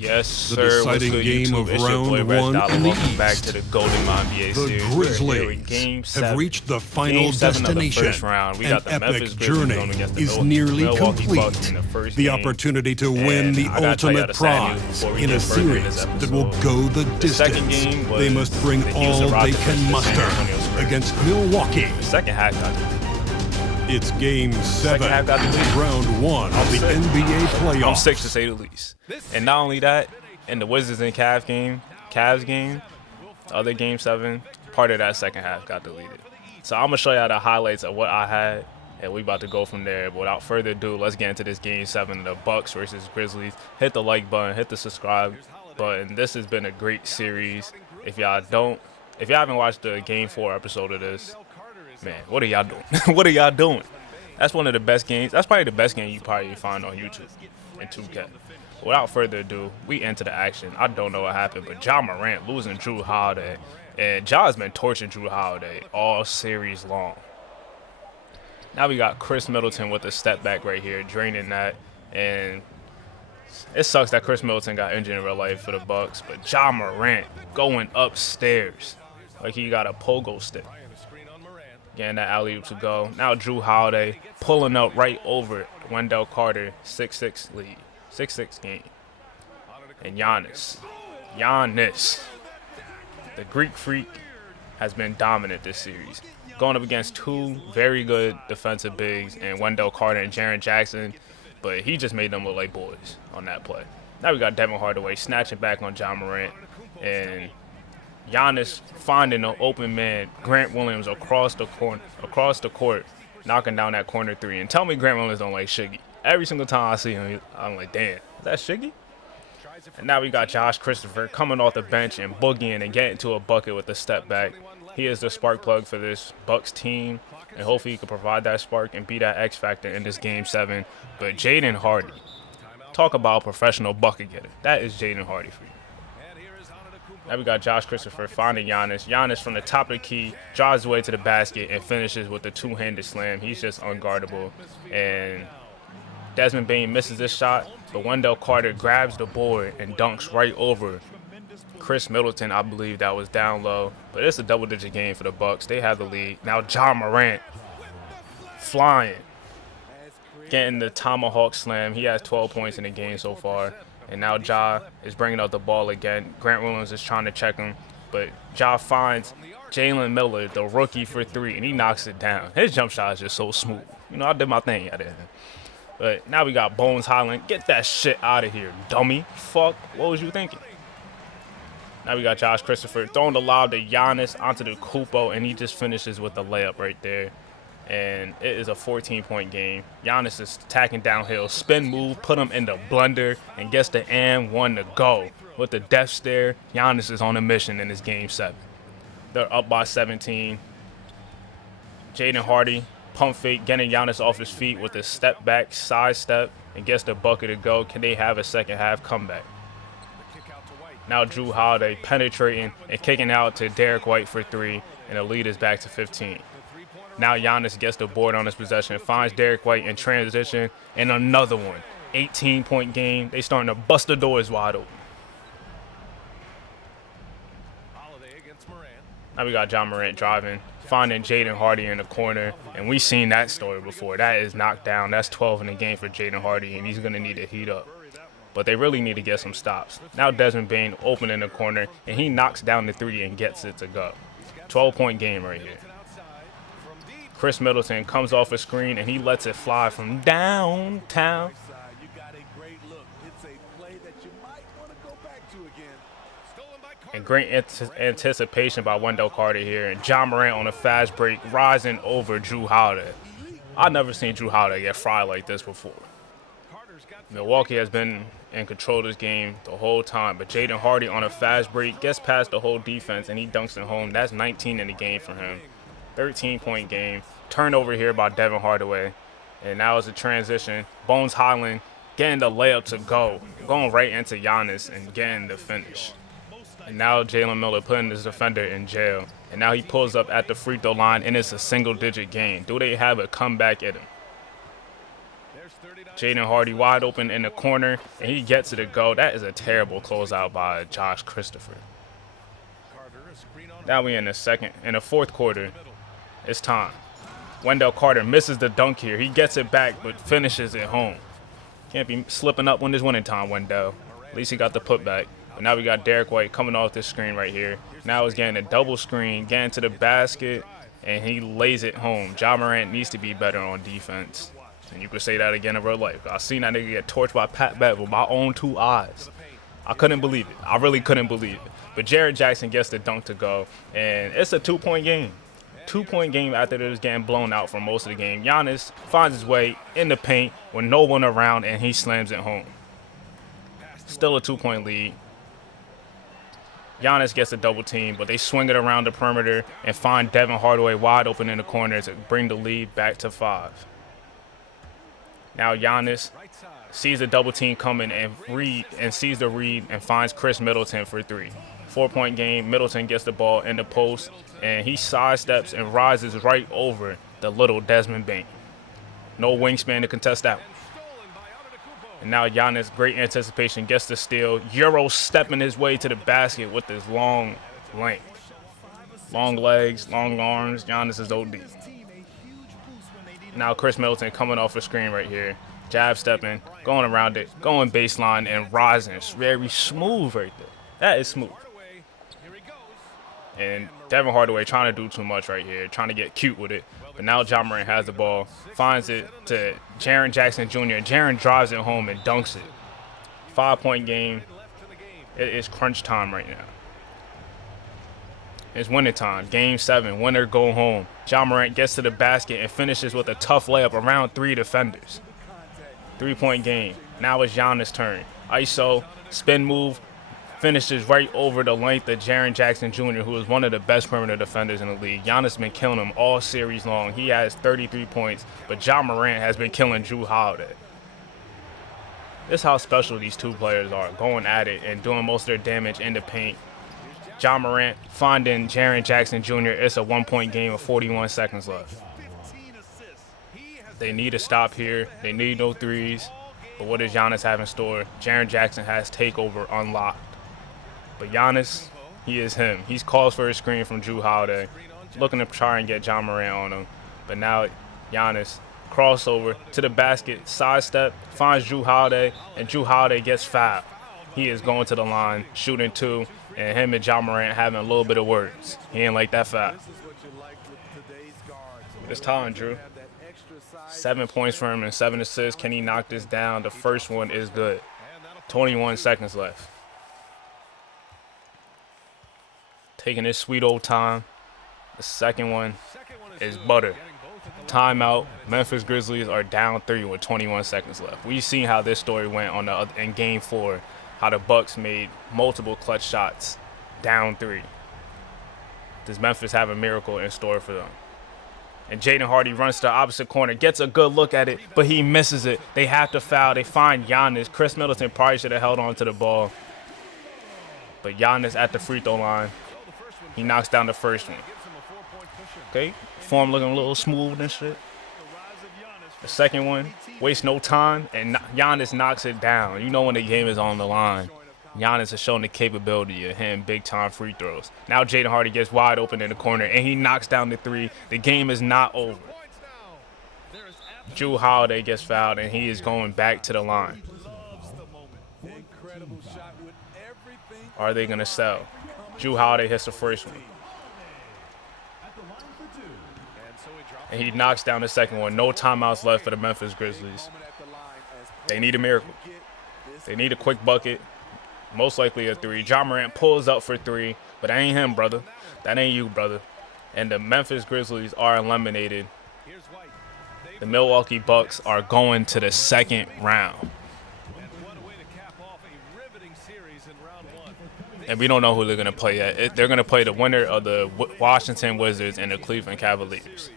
Yes, The sir. What's deciding good, game YouTube? of It's your boy round one RegDolla. in the Welcome back East. to the Golden NBA The series. We're here in Grizzlies Game have 7. reached the final Game 7 of the destination. first round. We An got the epic Memphis Grizzlies journey going against the is nearly Milwaukee Bucks complete. in the first The game. opportunity to win And the I gotta tell y'all ultimate the sad news prize before we in a get further in this series that will episode. go the The second distance. game was They must bring the Houston all they Rockets can versus the muster San Antonio Spurs. against Milwaukee. The second half got It's Game 7, Second half got the lead. round 1 of the sick. NBA playoffs. I'm sick to say the least. And not only that, in the Wizards and Cavs game, the other Game 7, part of that second half got deleted. So I'm going to show y'all the highlights of what I had, and we about to go from there. But without further ado, let's get into this Game 7 of the Bucks versus Grizzlies. Hit the like button, hit the subscribe button. This has been a great series. If y'all haven't watched the Game 4 episode of this, man, what are y'all doing? What are y'all doing? That's one of the best games. That's probably the best game you probably find on YouTube in 2K. Without further ado, we into the action. I don't know what happened, but Ja Morant losing Drew Holiday. And Ja's been torching Drew Holiday all series long. Now we got Chris Middleton with a step back right here, draining that. And it sucks that Chris Middleton got injured in real life for the Bucks, but Ja Morant going upstairs like he got a pogo stick. Getting that alley-oop to go. Now Drew Holiday pulling up right over Wendell Carter, 6-6 lead. 6-6 game. And Giannis, the Greek Freak, has been dominant this series. Going up against two very good defensive bigs and Wendell Carter and Jaren Jackson, but he just made them look like boys on that play. Now we got Devin Hardaway snatching back on Ja Morant, and Giannis finding an open man, Grant Williams across the court, knocking down that corner three. And tell me Grant Williams don't like Shiggy. Every single time I see him, I'm like, damn, is that Shiggy? And now we got Josh Christopher coming off the bench and boogieing and getting to a bucket with a step back. He is the spark plug for this Bucks team, and hopefully he can provide that spark and be that X factor in this Game 7. But Jaden Hardy, talk about a professional bucket getter. That is Jaden Hardy for you. Now we got Josh Christopher finding Giannis. Giannis from the top of the key drives away to the basket and finishes with a two-handed slam. He's just unguardable. And Desmond Bane misses this shot, but Wendell Carter grabs the board and dunks right over Chris Middleton. I believe that was down low. But it's a double-digit game for the Bucks. They have the lead. Now Ja Morant flying, getting the tomahawk slam. He has 12 points in the game so far. And now Ja is bringing out the ball again. Grant Williams is trying to check him, but Ja finds Jalen Miller, the rookie, for three, and he knocks it down. His jump shot is just so smooth. You know, I did my thing out there. But now we got Bones Highland. Get that shit out of here, dummy. Fuck, what was you thinking? Now we got Josh Christopher throwing the lob to Giannis onto the Kupo, and he just finishes with the layup right there. And it is a 14-point game. Giannis is attacking downhill, spin move, put him in the blender, and gets the and one to go. With the death stare, Giannis is on a mission in this Game 7. They're up by 17. Jaden Hardy, pump fake, getting Giannis off his feet with a step back, side step, and gets the bucket to go. Can they have a second half comeback? Now Drew Holiday penetrating and kicking out to Derek White for three, and the lead is back to 15. Now Giannis gets the board on his possession, finds Derek White in transition, and another one. 18-point game. They starting to bust the doors wide open. Now we got Ja Morant driving, finding Jaden Hardy in the corner, and we've seen that story before. That is knocked down. That's 12 in the game for Jaden Hardy, and he's going to need to heat up. But they really need to get some stops. Now Desmond Bane open in the corner, and he knocks down the three and gets it to go. 12-point game right here. Chris Middleton comes off a screen, and he lets it fly from downtown. And great anticipation by Wendell Carter here. And Ja Morant on a fast break, rising over Drew Holiday. I've never seen Drew Holiday get fried like this before. Milwaukee has been in control of this game the whole time, but Jaden Hardy on a fast break gets past the whole defense, and he dunks it home. That's 19 in the game for him. 13-point game. Turnover here by Devin Hardaway. And now it's a transition. Bones Highland getting the layup to go. Going right into Giannis and getting the finish. And now Jalen Miller putting his defender in jail. And now he pulls up at the free throw line, and it's a single-digit game. Do they have a comeback in him? Jaden Hardy wide open in the corner, and he gets it to go. That is a terrible closeout by Josh Christopher. Now we in the fourth quarter. It's time. Wendell Carter misses the dunk here. He gets it back, but finishes it home. Can't be slipping up when it's winning time, Wendell. At least he got the putback. But now we got Derek White coming off this screen right here. Now he's getting a double screen, getting to the basket, and he lays it home. Ja Morant needs to be better on defense. And you could say that again in real life. I seen that nigga get torched by Pat Bev with my own 2 eyes. I couldn't believe it. I really couldn't believe it. But Jaren Jackson gets the dunk to go, and it's a 2-point game. 2-point game after it was getting blown out for most of the game. Giannis finds his way in the paint with no one around, and he slams it home. Still a 2-point lead. Giannis gets a double team, but they swing it around the perimeter and find Devin Hardaway wide open in the corner to bring the lead back to 5. Now Giannis sees the double team coming and sees the read and finds Chris Middleton for 3. 4-point game. Middleton gets the ball in the post, and he sidesteps and rises right over the little Desmond Bain. No wingspan to contest that. And now Giannis, great anticipation, gets the steal. Euro stepping his way to the basket with his long length. Long legs, long arms. Giannis is OD. Now Chris Middleton coming off a screen right here. Jab stepping, going around it, going baseline, and rising. It's very smooth right there. That is smooth. And Devin Hardaway trying to do too much right here, trying to get cute with it. But now Ja Morant has the ball, finds it to Jaren Jackson Jr. Jaren drives it home and dunks it. 5-point game. It is crunch time right now. It's winning time. Game 7. Winner go home. Ja Morant gets to the basket and finishes with a tough layup around 3 defenders. 3-point game. Now it's Giannis' turn. ISO, spin move, finishes right over the length of Jaren Jackson Jr., who is one of the best perimeter defenders in the league. Giannis has been killing him all series long. He has 33 points, but Ja Morant has been killing Jrue Holiday. This is how special these two players are, going at it and doing most of their damage in the paint. Ja Morant finding Jaren Jackson Jr. It's a 1-point game with 41 seconds left. They need to stop here. They need no threes. But what does Giannis have in store? Jaren Jackson has takeover unlocked. But Giannis, he is him. He's calls for a screen from Jrue Holiday, looking to try and get Ja Morant on him. But now Giannis, crossover to the basket, sidestep, finds Jrue Holiday, and Jrue Holiday gets fouled. He is going to the line, shooting 2, and him and Ja Morant having a little bit of words. He ain't like that foul. It's time, Jrue. 7 points for him and 7 assists. Can he knock this down? The first one is good. 21 seconds left. Taking his sweet old time. The second one is butter. Timeout. Memphis Grizzlies are down 3 with 21 seconds left. We've seen how this story went in Game 4, how the Bucks made multiple clutch shots down 3. Does Memphis have a miracle in store for them? And Jaden Hardy runs to the opposite corner, gets a good look at it, but he misses it. They have to foul. They find Giannis. Chris Middleton probably should have held on to the ball. But Giannis at the free throw line. He knocks down the first one. Okay, form looking a little smooth and shit. The second one, wastes no time, and Giannis knocks it down. You know when the game is on the line. Giannis has shown the capability of hitting big-time free throws. Now Jaden Hardy gets wide open in the corner, and he knocks down the 3. The game is not over. Jrue Holiday gets fouled, and he is going back to the line. Are they going to sell? Jrue Holiday hits the first one. And he knocks down the second one. No timeouts left for the Memphis Grizzlies. They need a miracle. They need a quick bucket. Most likely a 3. Ja Morant pulls up for 3, but that ain't him, brother. That ain't you, brother. And the Memphis Grizzlies are eliminated. The Milwaukee Bucks are going to the second round. And we don't know who they're going to play yet. They're going to play the winner of the Washington Wizards and the Cleveland Cavaliers.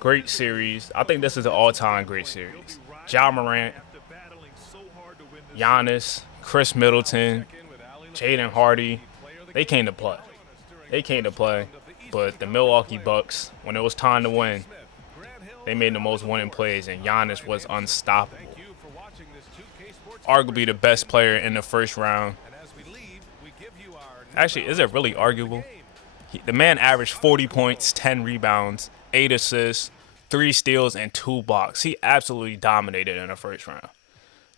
Great series. I think this is an all-time great series. Ja Morant, Giannis, Chris Middleton, Jaden Hardy, they came to play. They came to play. But the Milwaukee Bucks, when it was time to win, They made the most winning plays, and Giannis was unstoppable. Arguably the best player in the first round. Actually, is it really arguable? The man averaged 40 points, 10 rebounds, 8 assists, 3 steals, and 2 blocks. He absolutely dominated in the first round.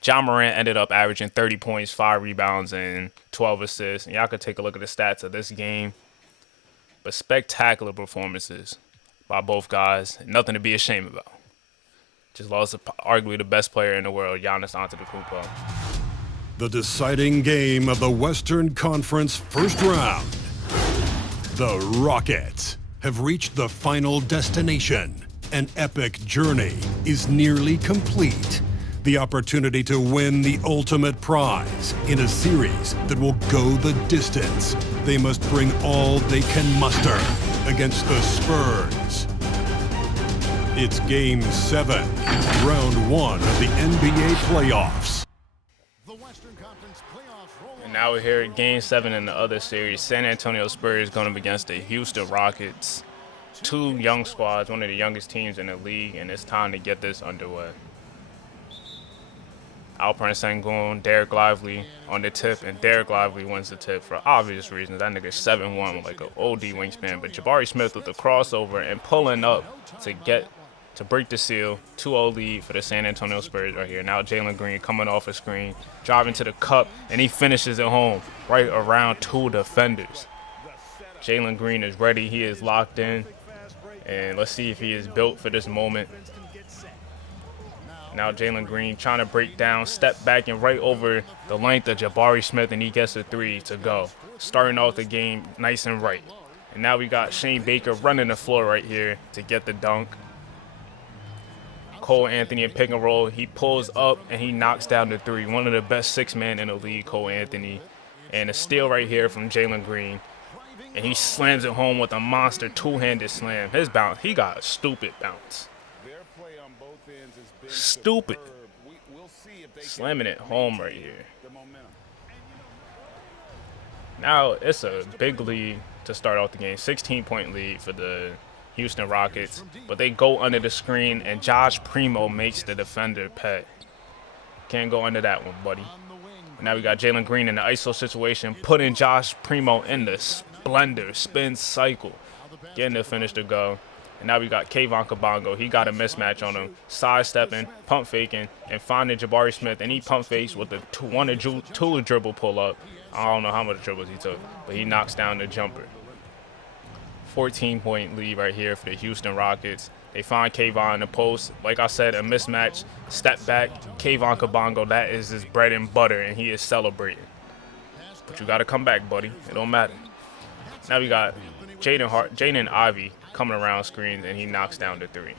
John Morant ended up averaging 30 points, 5 rebounds, and 12 assists. And y'all could take a look at the stats of this game. But spectacular performances by both guys. Nothing to be ashamed about. Just lost arguably the best player in the world, Giannis Antetokounmpo. The deciding game of the Western Conference first round. The Rockets have reached the final destination. An epic journey is nearly complete. The opportunity to win the ultimate prize in a series that will go the distance. They must bring all they can muster against the Spurs. It's Game 7, Round 1 of the NBA playoffs. And now we're here at Game 7 in the other series. San Antonio Spurs going up against the Houston Rockets. Two young squads, one of the youngest teams in the league, and it's time to get this underway. Alperen Sengun, Derek Lively on the tip, and Derek Lively wins the tip for obvious reasons. That nigga's 7'1" with like an OD wingspan. But Jabari Smith with the crossover and pulling up to break the seal. 2-0 lead for the San Antonio Spurs right here. Now Jalen Green coming off a screen, driving to the cup, and he finishes it home right around 2 defenders. Jalen Green is ready. He is locked in. And let's see if he is built for this moment. Now Jalen Green trying to break down, step back, and right over the length of Jabari Smith, and he gets a 3 to go. Starting off the game nice and right. And now we got Shane Baker running the floor right here to get the dunk. Cole Anthony in pick and roll. He pulls up, and he knocks down the 3. One of the best 6 men in the league, Cole Anthony. And a steal right here from Jalen Green. And he slams it home with a monster two-handed slam. His bounce, he got a stupid bounce. Stupid. Slamming it home right here. Now it's a big lead to start off the game. 16-point lead for the Houston Rockets. But they go under the screen, and Josh Primo makes the defender pay. Can't go under that one, buddy. Now we got Jalen Green in the ISO situation, putting Josh Primo in the splendor, spin cycle, getting the finish to go. And now we got Kayvon Kabongo. He got a mismatch on him, sidestepping, pump faking, and finding Jabari Smith. And he pump fakes with the two dribble pull up. I don't know how much dribbles he took, but he knocks down the jumper. 14-point lead right here for the Houston Rockets. They find Kayvon in the post. Like I said, a mismatch, step back. Kayvon Kabongo, that is his bread and butter, and he is celebrating. But you got to come back, buddy. It don't matter. Now we got Jaden Ivey coming around screens, and he knocks down the 3.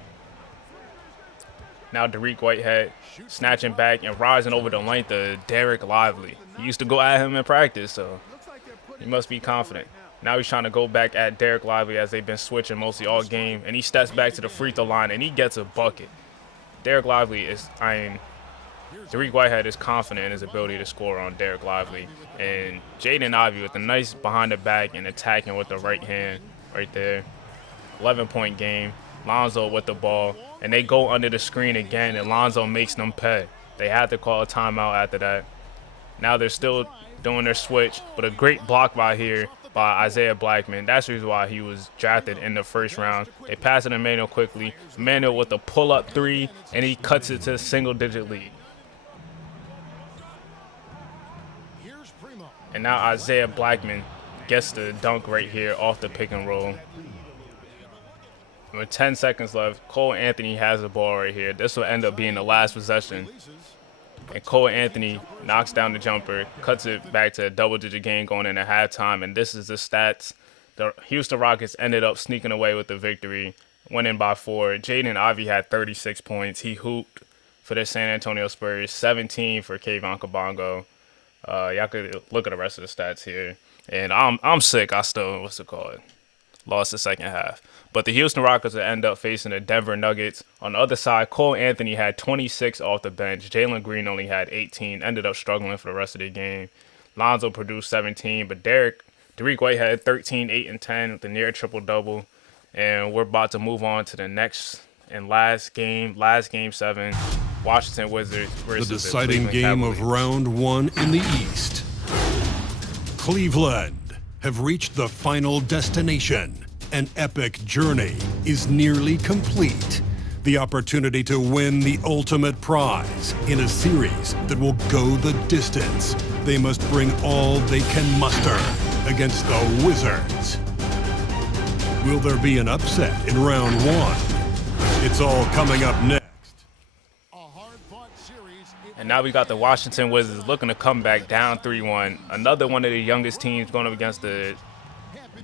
Now Dariq Whitehead snatching back and rising over the length of Derek Lively. He used to go at him in practice, so he must be confident. Now he's trying to go back at Derek Lively as they've been switching mostly all game, and he steps back to the free throw line, and he gets a bucket. Derek Lively Dariq Whitehead is confident in his ability to score on Derek Lively. And Jaden Ivey with a nice behind the back and attacking with the right hand right there. 11-point game. Lonzo with the ball. And they go under the screen again, and Lonzo makes them pay. They had to call a timeout after that. Now they're still doing their switch, but a great block by Isaiah Blackman. That's the reason why he was drafted in the first round. They pass it to Emmanuel quickly. Emmanuel with a pull-up 3, and he cuts it to a single-digit lead. And now Isaiah Blackman gets the dunk right here off the pick and roll. With 10 seconds left, Cole Anthony has the ball right here. This will end up being the last possession. And Cole Anthony knocks down the jumper, cuts it back to a double-digit game going into halftime. And this is the stats. The Houston Rockets ended up sneaking away with the victory, winning by 4. Jaden Ivey had 36 points. He hooped for the San Antonio Spurs, 17 for Kayvon Kabongo. Y'all could look at the rest of the stats here. And I'm sick. I still, lost the second half. But the Houston Rockets will end up facing the Denver Nuggets. On the other side, Cole Anthony had 26 off the bench. Jalen Green only had 18, ended up struggling for the rest of the game. Lonzo produced 17, but Dariq Whitehead had 13, 8, and 10 with the near triple-double. And we're about to move on to the next And last game 7, Washington Wizards The versus the deciding Cleveland game Cavaliers. of round 1 in the East. Cleveland have reached the final destination. An epic journey is nearly complete. The opportunity to win the ultimate prize in a series that will go the distance. They must bring all they can muster against the Wizards. Will there be an upset in round 1? It's all coming up next. And now we got the Washington Wizards looking to come back down 3-1. Another one of the youngest teams going up against the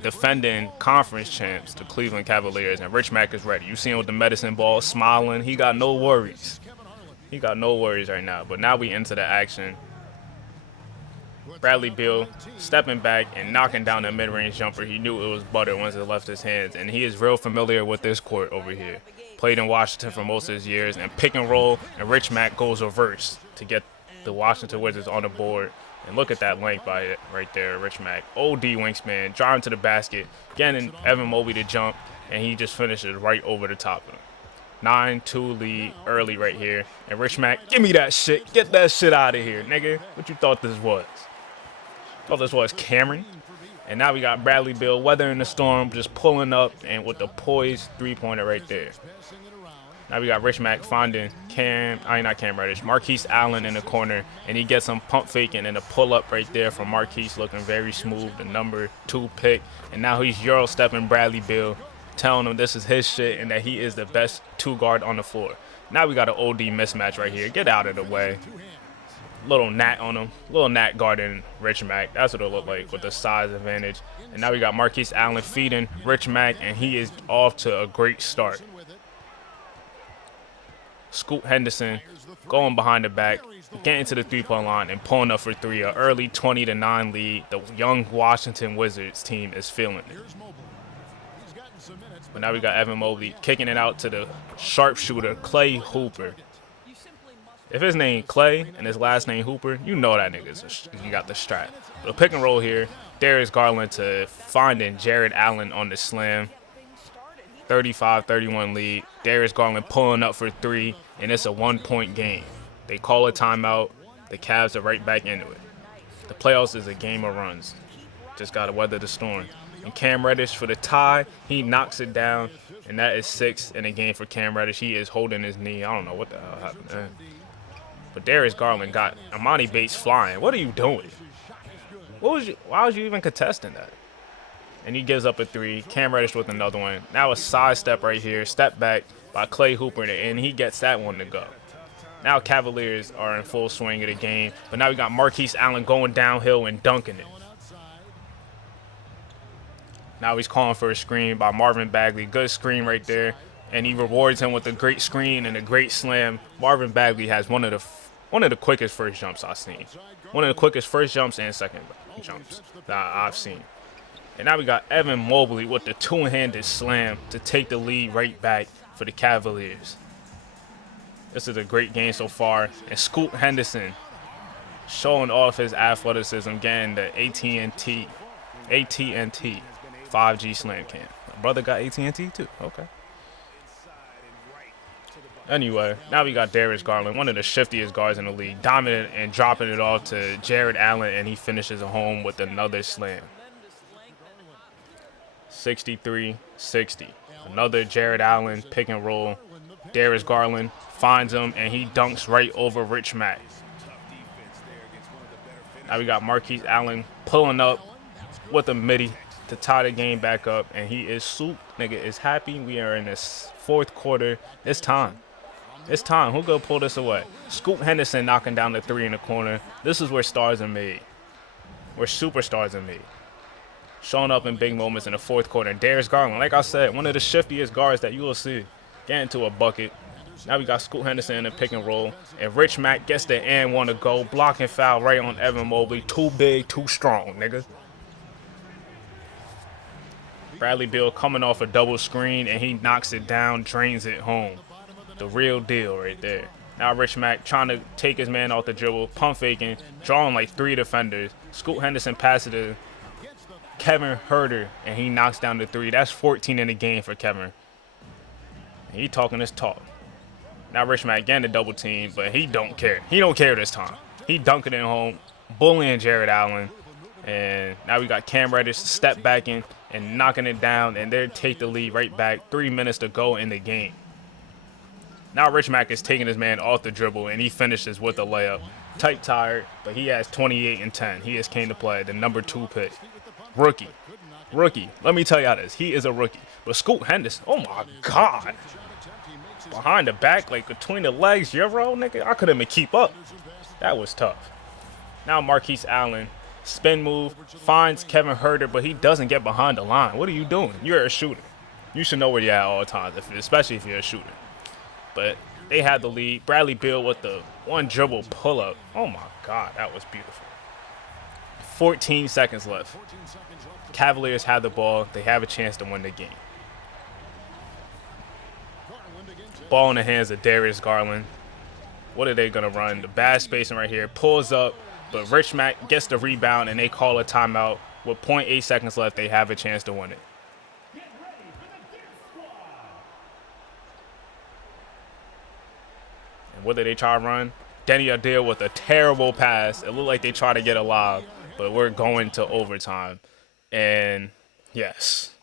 defending conference champs, the Cleveland Cavaliers. And Rich Mack is ready. You see him with the medicine ball, smiling. He got no worries. He got no worries right now. But now we into the action. Bradley Beal stepping back and knocking down the mid-range jumper. He knew it was butter once it left his hands. And he is real familiar with this court over here. Played in Washington for most of his years. And pick and roll, and Rich Mack goes reverse to get the Washington Wizards on the board. And look at that length by it right there, Rich Mack. OD wingspan, driving to the basket, getting Evan Mobley to jump, and he just finishes right over the top of him. 9-2 lead early right here. And Rich Mack, give me that shit. Get that shit out of here, nigga. What you thought this was? Thought this was Cameron? And now we got Bradley Beal weathering the storm, just pulling up and with the poised three-pointer right there. Now we got Rich Mack finding Marquise Allen in the corner, and he gets some pump faking and a pull-up right there from Marquise, looking very smooth, the number 2 pick. And now he's Euro-stepping Bradley Beal, telling him this is his shit and that he is the best 2-guard on the floor. Now we got an OD mismatch right here. Get out of the way. Little Nat on him. Little Nat guarding Rich Mack. That's what it looked like with the size advantage. And now we got Marquise Allen feeding Rich Mack, and he is off to a great start. Scoot Henderson going behind the back, getting to the three-point line and pulling up for 3. An early 20-9 lead. The young Washington Wizards team is feeling it. But now we got Evan Mobley kicking it out to the sharpshooter, Clay Hooper. If his name Clay and his last name Hooper, you know that nigga's you got the strap. The pick and roll here, Darius Garland to finding Jared Allen on the slam. 35-31 lead. Darius Garland pulling up for 3, and it's a 1-point game. They call a timeout. The Cavs are right back into it. The playoffs is a game of runs. Just got to weather the storm. And Cam Reddish for the tie, he knocks it down, and that is 6 in a game for Cam Reddish. He is holding his knee. I don't know what the hell happened, man. But Darius Garland got Amani Bates flying. What are you doing? Why was you even contesting that? And he gives up a 3. Cam Reddish with another one. Now a side step right here. Step back by Clay Hooper, and he gets that one to go. Now Cavaliers are in full swing of the game. But now we got Marquise Allen going downhill and dunking it. Now he's calling for a screen by Marvin Bagley. Good screen right there. And he rewards him with a great screen and a great slam. Marvin Bagley has one of the quickest first jumps I've seen. One of the quickest first jumps and second jumps that I've seen. And now we got Evan Mobley with the two-handed slam to take the lead right back for the Cavaliers. This is a great game so far. And Scoot Henderson showing off his athleticism, getting the AT&T 5G slam cam. My brother got AT&T too. Okay. Anyway, now we got Darius Garland, one of the shiftiest guards in the league, dominant and dropping it off to Jared Allen, and he finishes home with another slam. 63-60. Another Jared Allen pick and roll. Darius Garland finds him, and he dunks right over Rich Mack. Now we got Marquise Allen pulling up with a midi to tie the game back up, and he is soup. Nigga is happy. We are in this 4th quarter. It's time. It's time. Who gonna pull this away? Scoot Henderson knocking down the 3 in the corner. This is where stars are made. Where superstars are made. Showing up in big moments in the 4th quarter. And Darius Garland, like I said, one of the shiftiest guards that you will see. Getting to a bucket. Now we got Scoot Henderson in the pick and roll. And Rich Mack gets the and one to go. Blocking foul right on Evan Mobley. Too big, too strong, nigga. Bradley Beal coming off a double screen, and he knocks it down, drains it home. The real deal right there. Now Rich Mack trying to take his man off the dribble, pump faking, drawing like 3 defenders. Scoot Henderson passes to Kevin Huerter, and he knocks down the 3. That's 14 in the game for Kevin. He talking his talk. Now Rich Mac getting the double team, but he don't care. He don't care this time. He dunking it home, bullying Jared Allen. And now we got Cam Reddish step back in and knocking it down, and they take the lead right back. 3 minutes to go in the game. Now Rich Mac is taking his man off the dribble, and he finishes with a layup. Tight tired, but he has 28 and 10. He just came to play, the number 2 pick. Rookie. Let me tell y'all this. He is a rookie. But Scoot Henderson, oh my God. Behind the back, like between the legs, Euro, nigga, I couldn't even keep up. That was tough. Now Marquise Allen, spin move, finds Kevin Herter, but he doesn't get behind the line. What are you doing? You're a shooter. You should know where you're at all times, especially if you're a shooter. But they had the lead. Bradley Beal with the one dribble pull-up. Oh my God, that was beautiful. 14 seconds left. Cavaliers have the ball. They have a chance to win the game. Ball in the hands of Darius Garland. What are they going to run? The bad spacing right here. Pulls up, but Rich Mac gets the rebound, and they call a timeout. With 0.8 seconds left, they have a chance to win it. And what did they try to run? Denny Adair with a terrible pass. It looked like they tried to get a lob, but we're going to overtime. And, yes,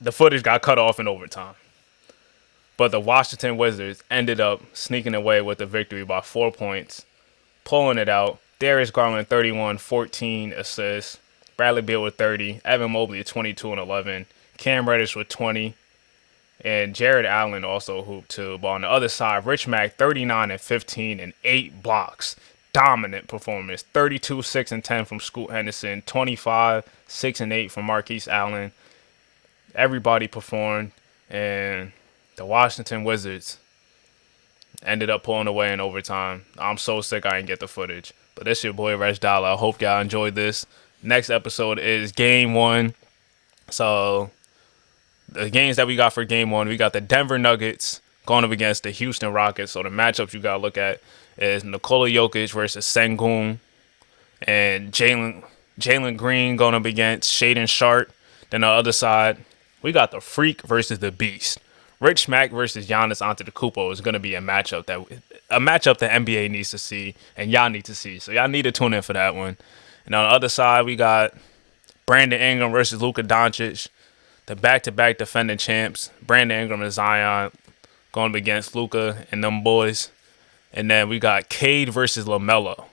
the footage got cut off in overtime. But the Washington Wizards ended up sneaking away with the victory by 4 points, pulling it out. Darius Garland, 31, 14 assists. Bradley Beal with 30. Evan Mobley, 22 and 11. Cam Reddish with 20. And Jared Allen also hooped too. But on the other side, Rich Mac, 39 and 15 and 8 blocks. Dominant performance. 32, 6 and 10 from Scoot Henderson. 25, 6 and 8 from Marquise Allen. Everybody performed. And the Washington Wizards ended up pulling away in overtime. I'm so sick I didn't get the footage. But this your boy RegDolla. I hope y'all enjoyed this. Next episode is Game 1. So the games that we got for Game 1, we got the Denver Nuggets going up against the Houston Rockets. So the matchups you got to look at is Nikola Jokic versus Sengun. And Jalen Green going up against Shaedon Sharpe. Then on the other side, we got the Freak versus the Beast. Rich Mac versus Giannis Antetokounmpo is going to be a matchup that NBA needs to see and y'all need to see. So y'all need to tune in for that one. And on the other side, we got Brandon Ingram versus Luka Doncic, the back-to-back defending champs. Brandon Ingram and Zion going up against Luka and them boys. And then we got Cade versus LaMelo.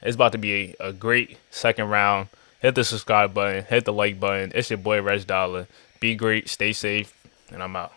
It's about to be a great second round. Hit the subscribe button. Hit the like button. It's your boy RegDolla. Be great. Stay safe. And I'm out.